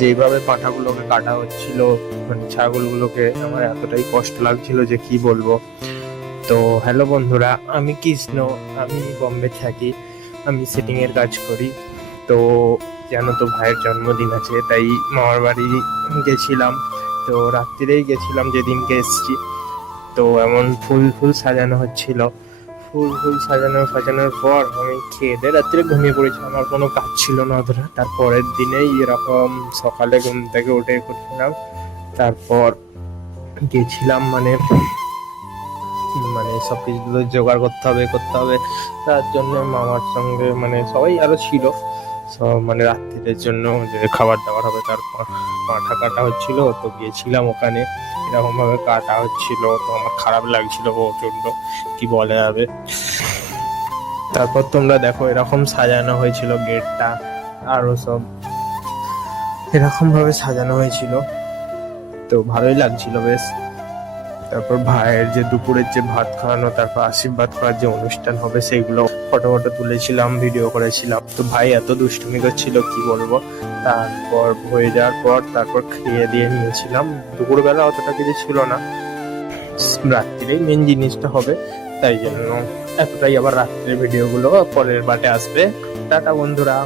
যেইভাবে পাঁঠাগুলোকে কাটা হচ্ছিল, মানে ছাগলগুলোকে, আমার এতটাই কষ্ট লাগছিল যে কি বলবো। তো হ্যালো বন্ধুরা, আমি কৃষ্ণ, আমি বম্বে থাকি, আমি সেটিং এর কাজ করি। তো জানো তো ভাইয়ের জন্মদিন আছে, তাই মামার বাড়ি গেছিলাম। তো রাত্রিরেই গেছিলাম যেদিনকে এসছি। তো এমন ফুল ফুল সাজানো হচ্ছিল, ফুল ফুল সাজানোর পর আমি খেয়ে দিয়ে রাত্রে ঘুমিয়ে পড়েছিলাম। আমার কোনো কাজ ছিল না অতটা। তারপরের দিনেই এরকম সকালে ঘুম থেকে উঠে করছিলাম। তারপর গেছিলাম, মানে সবকিছু জোগাড় করতে হবে। তার জন্য মামার সঙ্গে মানে সবাই আরো ছিল, সব মানে রাত্রিদের জন্য যে খাবার দাবার হবে, তারপর পাঁঠা কাটা হচ্ছিল। তো গিয়েছিলাম ওখানে, এরকম ভাবে কাটা হচ্ছিল। তো আমার খারাপ লাগছিল প্রচন্ড, কি বলা যাবে। তারপর তোমরা দেখো এরকম সাজানো হয়েছিল গেটটা, আরো সব এরকম ভাবে সাজানো হয়েছিল। তো ভালোই লাগছিল বেশ। তারপর ভাইয়ের যে দুপুরের যে ভাত খাওয়ানো, তারপর আশীর্বাদ করার যে অনুষ্ঠান হবে, সেগুলো ফটো তুলেছিলাম, ভিডিও করেছিলাম। তো ভাই এত দুষ্টুমি করছিল কি বলবো। তারপর হয়ে যাওয়ার পর তারপর খেয়ে দিয়ে নিয়েছিলাম। দুপুরবেলা অতটা কিছু ছিল না, রাত্রিরেই মেন জিনিসটা হবে, তাই জন্য এতটাই। আবার রাত্রের ভিডিওগুলো পরের বাটে আসবে। টাটা বন্ধুরা।